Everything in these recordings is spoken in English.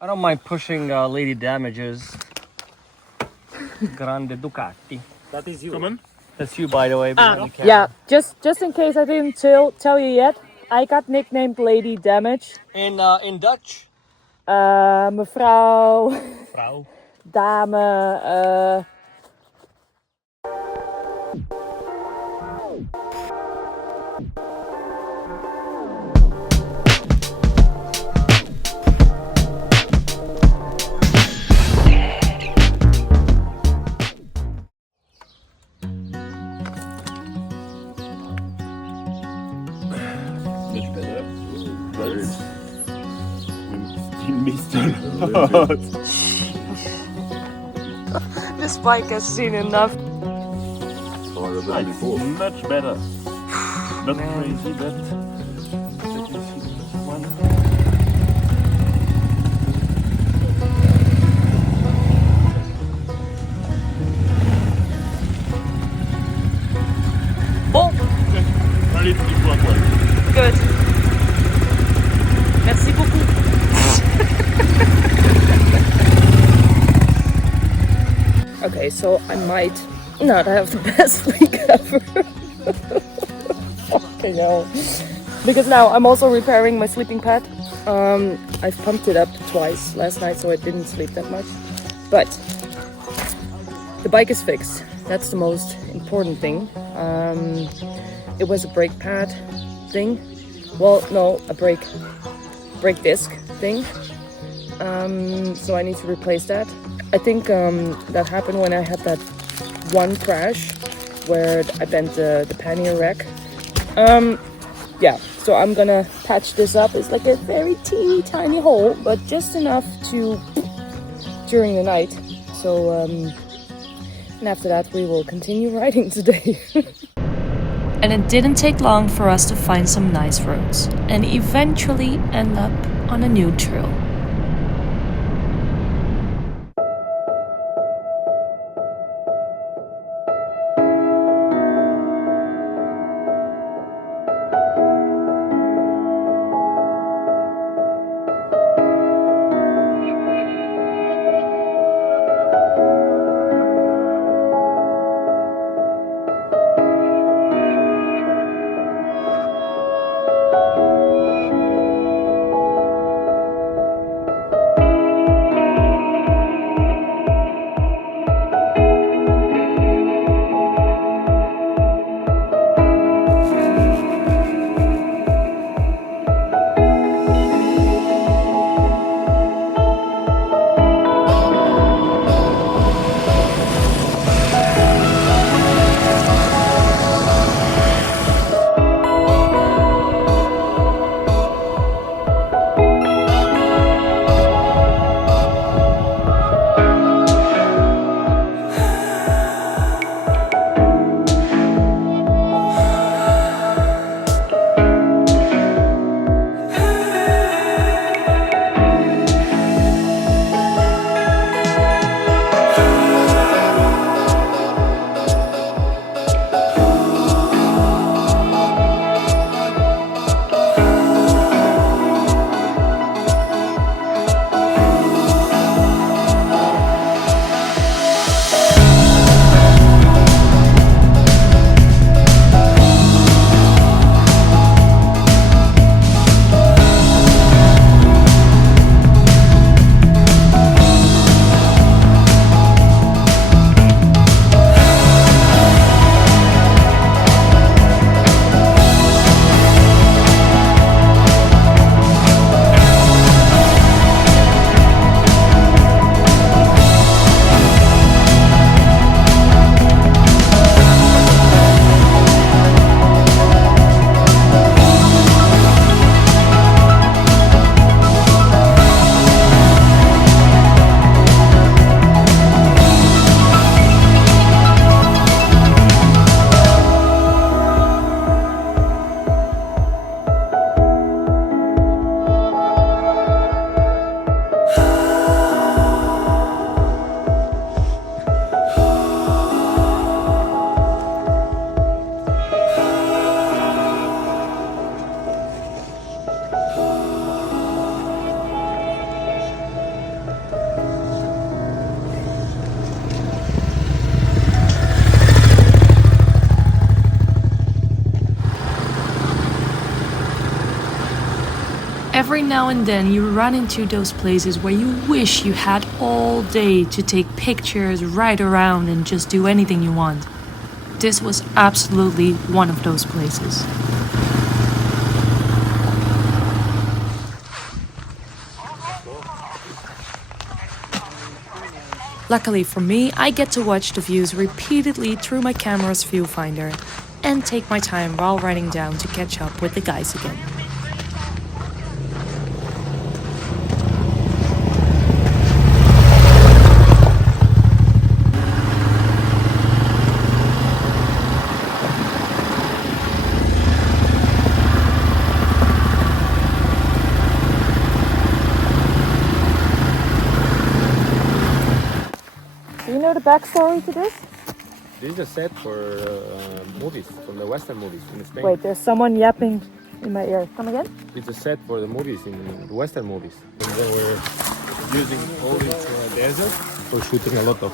I don't mind pushing Lady Damages. Grande Ducati. That is you. Come on. That's you, by the way. Yeah, just in case I didn't tell you yet, I got nicknamed Lady Damage. In Dutch? Mevrouw, Vrouw. dame, Much better. But we still missed a lot. This bike has seen enough. It's much better. Not crazy, but let me see one. Bon, Allez, il faut un poil. good. Merci beaucoup. Okay, so I might not have the best week ever. Fucking hell. Because now I'm also repairing my sleeping pad. I've pumped it up twice last night, so I didn't sleep that much. But the bike is fixed. That's the most important thing. It was a brake pad thing. Well, no, a brake disc thing. So I need to replace that. I think that happened when I had that one crash where I bent the pannier rack. Yeah, so I'm gonna patch this up. It's like a very teeny tiny hole, but just enough to during the night. So and after that we will continue riding today. And it didn't take long for us to find some nice roads and eventually end up on a new trail. Every now and then you run into those places where you wish you had all day to take pictures, ride around, and just do anything you want. This was absolutely one of those places. Luckily for me, I get to watch the views repeatedly through my camera's viewfinder and take my time while riding down to catch up with the guys again. Do you know the backstory to this? This is a set for movies, from the Western movies in Spain. Wait, there's someone yapping in my ear. Come again? It's a set for the movies, in the Western movies. And they were using all this desert for shooting a lot of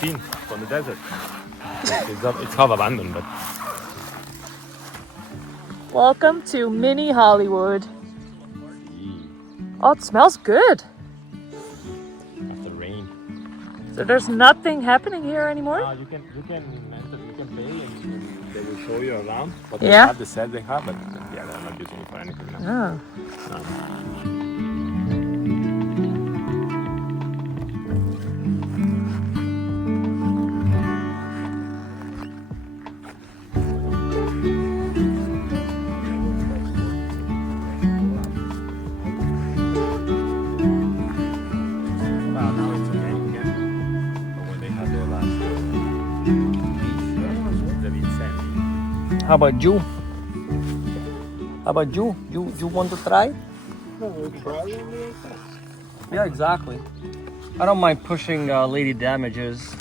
scenes from the desert. It's half abandoned, but Welcome to mini Hollywood. Oh, it smells good. after rain. So there's nothing happening here anymore? You can enter, you can pay, and they will show you around. But Yeah. they have the set they have, but yeah, they're not using it for anything now. Oh. Well, now it's okay again. But when they had their last beach, the beach sandy. How about you? How about you? You want to try? Yeah, exactly. I don't mind pushing Lady Damages.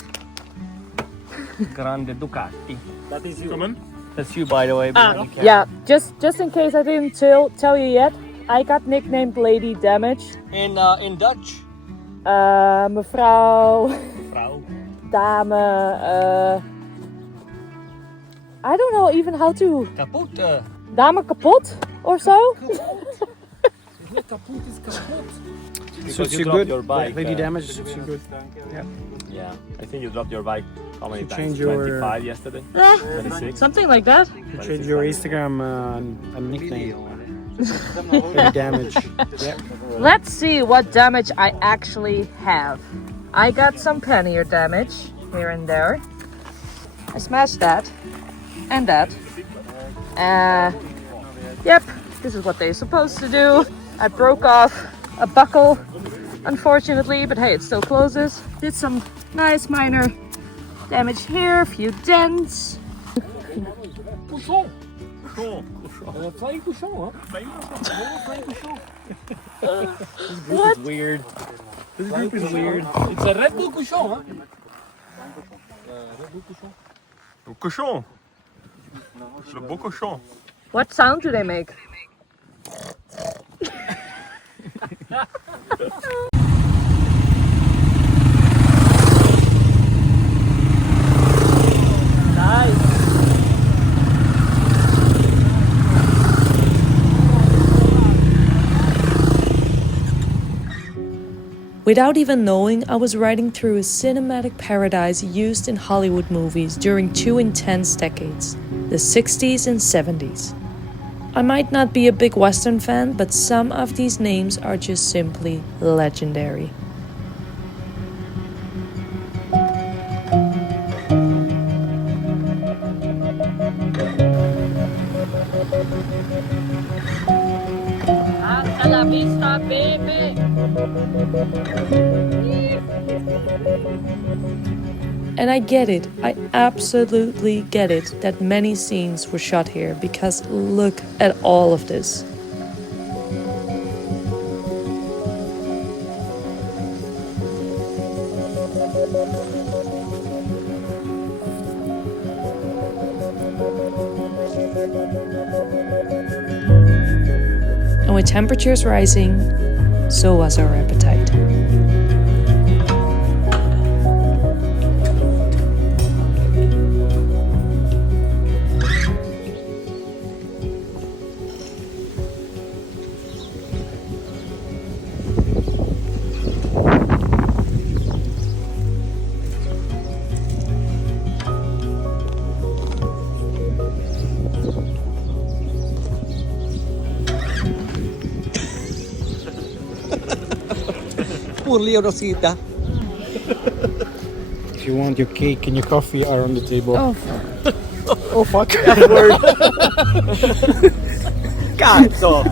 Grande Ducati. That is you. Come on. That's you, by the way. behind the camera. Yeah, just in case I didn't tell you yet, I got nicknamed Lady Damage. In Dutch. Mevrouw, Frau. dame, I don't know even how to, Kaput. dame kapot or so? Because you dropped your bike. Lady Damage suits you good. Yeah. I think you dropped your bike how many You times? change your- 25 yesterday? Eh, 26? something like that. You change your Instagram nickname. Lady Damage. Yeah. Let's see what damage I actually have. I got some pannier damage here and there. I smashed that and that. Yep, this is what they're supposed to do. I broke off a buckle, unfortunately, but hey, it still closes. Did some nice minor damage here, a few dents. Flying Bouchon, huh? Flying Bouchon. What? It's weird. This group is weird. It's a Red Bull Cochon, huh? Red Bull Cochon. Le cochon. Le beau cochon. What sound do they make? Nice. Without even knowing, I was riding through a cinematic paradise used in Hollywood movies during two intense decades, the 60s and 70s. I might not be a big Western fan, but some of these names are just simply legendary. Hasta la vista, baby. And I get it, I absolutely get it that many scenes were shot here because look at all of this. And with temperatures rising, so was our appetite. If you want, your cake and your coffee are on the table. Oh, Oh fuck. Cazzo!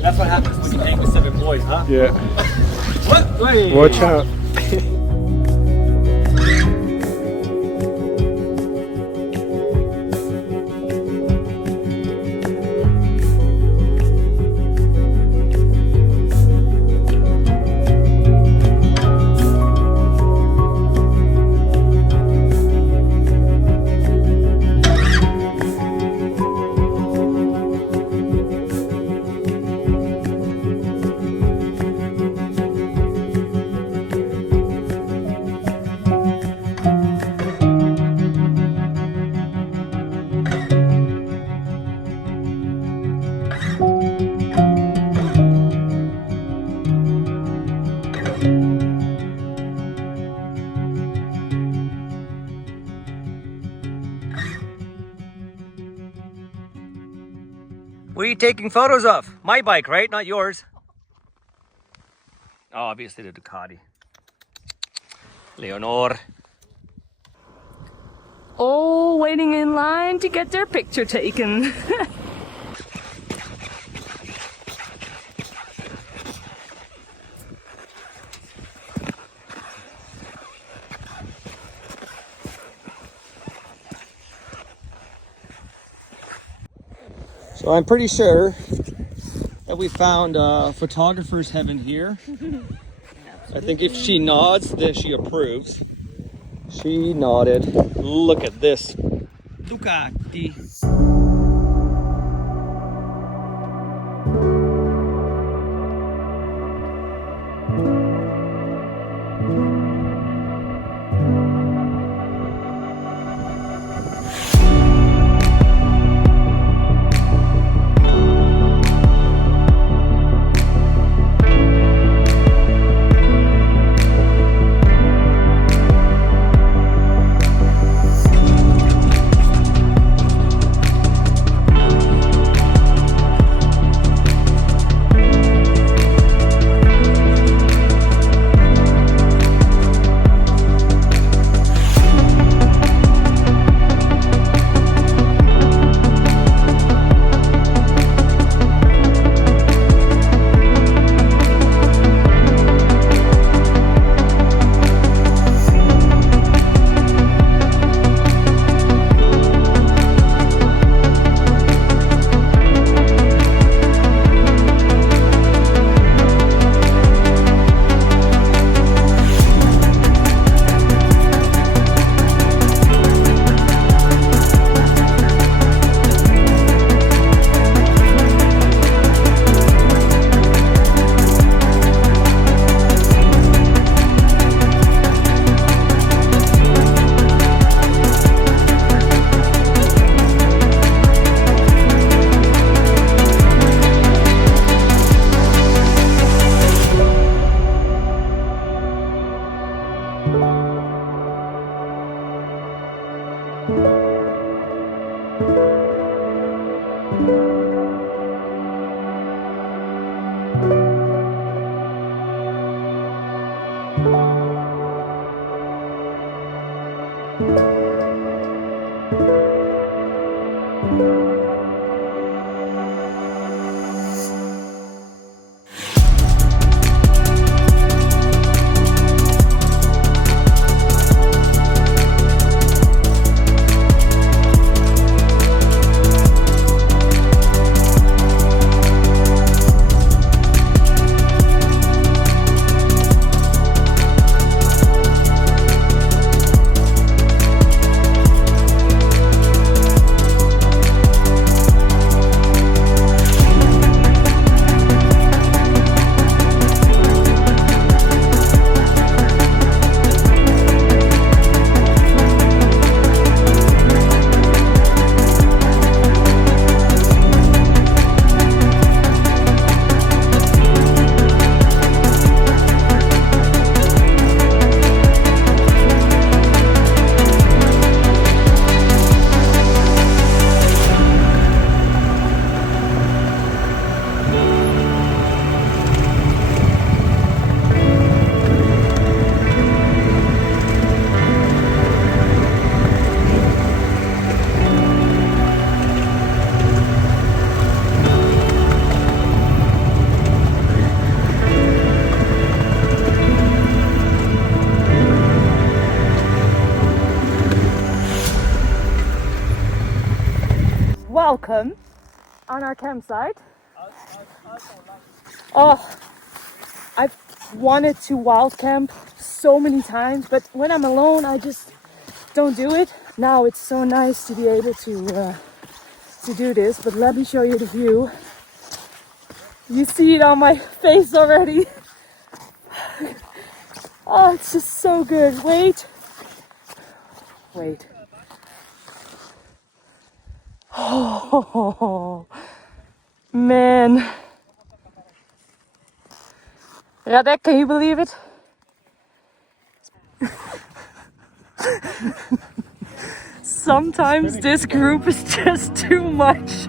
That's what happens when you hang with 7 boys, huh? Yeah. What? Wait. Watch out. What are you taking photos of? My bike, right? Not yours. Oh, obviously the Ducati. Leonor. all waiting in line to get their picture taken. So I'm pretty sure that we found photographer's heaven here. I think if she nods, then she approves. She nodded. Look at this. Ducati. welcome on our campsite. Oh, I've wanted to wild camp so many times, but when I'm alone, I just don't do it. Now it's so nice to be able to do this, but let me show you the view. You see it on my face already. Oh, it's just so good. Wait. Oh, man. Radek, can you believe it? Sometimes this group is just too much.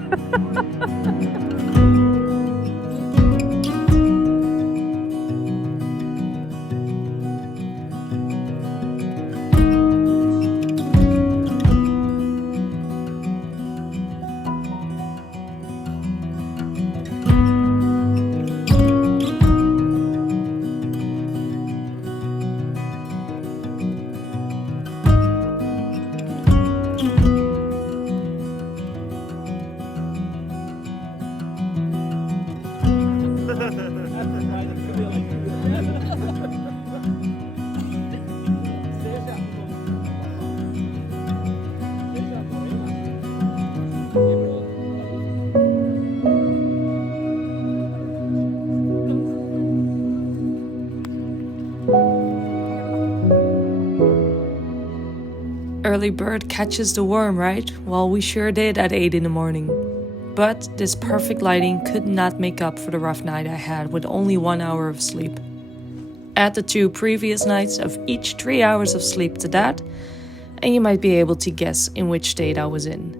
Early bird catches the worm, right? Well, we sure did at 8 in the morning. But this perfect lighting could not make up for the rough night I had with only 1 hour of sleep. Add the 2 previous nights of each 3 hours of sleep to that, and you might be able to guess in which state I was in.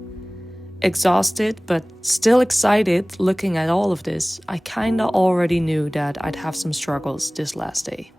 Exhausted, but still excited looking at all of this, I kinda already knew that I'd have some struggles this last day.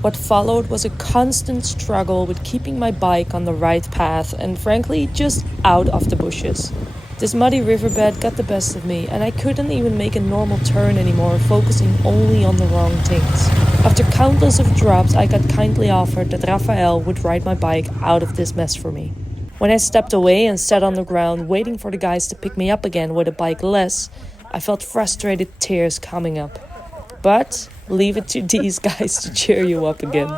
What followed was a constant struggle with keeping my bike on the right path and frankly just out of the bushes. This muddy riverbed got the best of me, and I couldn't even make a normal turn anymore, focusing only on the wrong things. After countless of drops, I got kindly offered that Raphael would ride my bike out of this mess for me. When I stepped away and sat on the ground, waiting for the guys to pick me up again with a bike less, I felt frustrated tears coming up. But leave it to these guys to cheer you up again.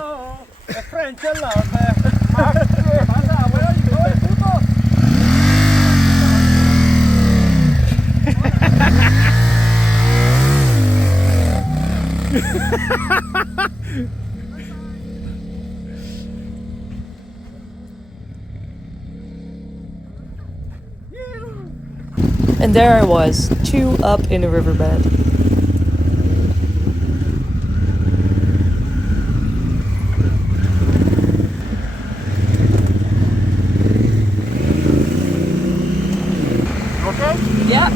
And there I was, 2 up in a riverbed. Okay? Yeah.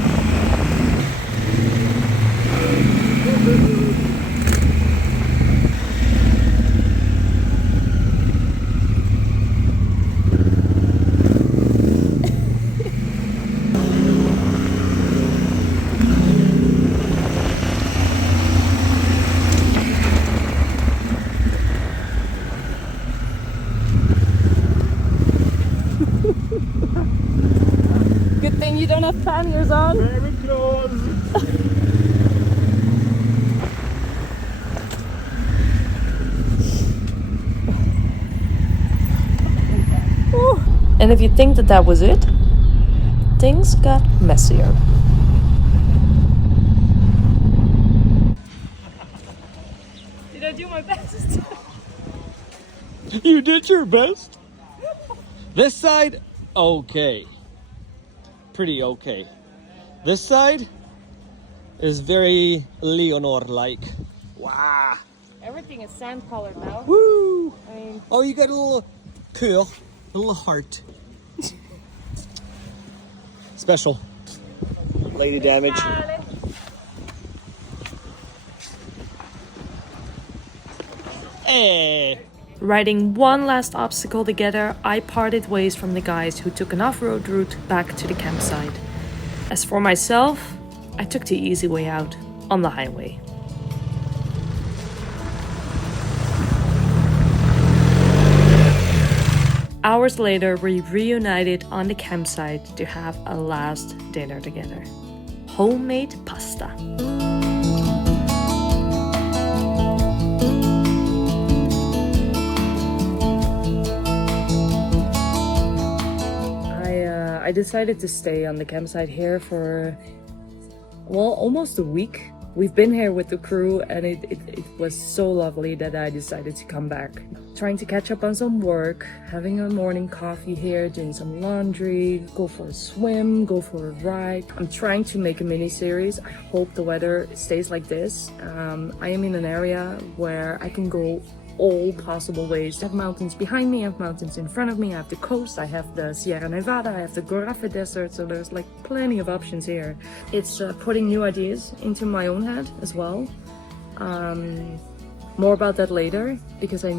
Good thing you don't have panniers on. Very close. And if you think that that was it, things got messier. Did I do my best? You did your best. This side, okay. Pretty okay. This side is very Leonor-like. Wow. Everything is sand colored now. Woo! I mean, Oh, you got a little cool, a little heart. Special. Lady damage. Hey. Riding one last obstacle together, I parted ways from the guys who took an off-road route back to the campsite. As for myself, I took the easy way out, on the highway. Hours later, we reunited on the campsite to have a last dinner together. Homemade pasta. I decided to stay on the campsite here for, well, almost a week. We've been here with the crew and it was so lovely that I decided to come back. Trying to catch up on some work, having a morning coffee here, doing some laundry, go for a swim, go for a ride. I'm trying to make a mini series. I hope the weather stays like this. I am in an area where I can go all possible ways. I have mountains behind me, I have mountains in front of me, I have the coast, I have the Sierra Nevada, I have the GORAFE Desert, so there's like plenty of options here. It's putting new ideas into my own head as well. More about that later, because I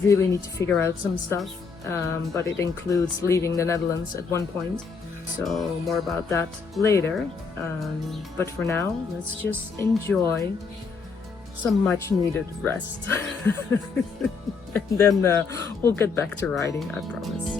really need to figure out some stuff, but it includes leaving the Netherlands at one point. So more about that later, but for now, let's just enjoy some much needed rest. And then we'll get back to riding, I promise.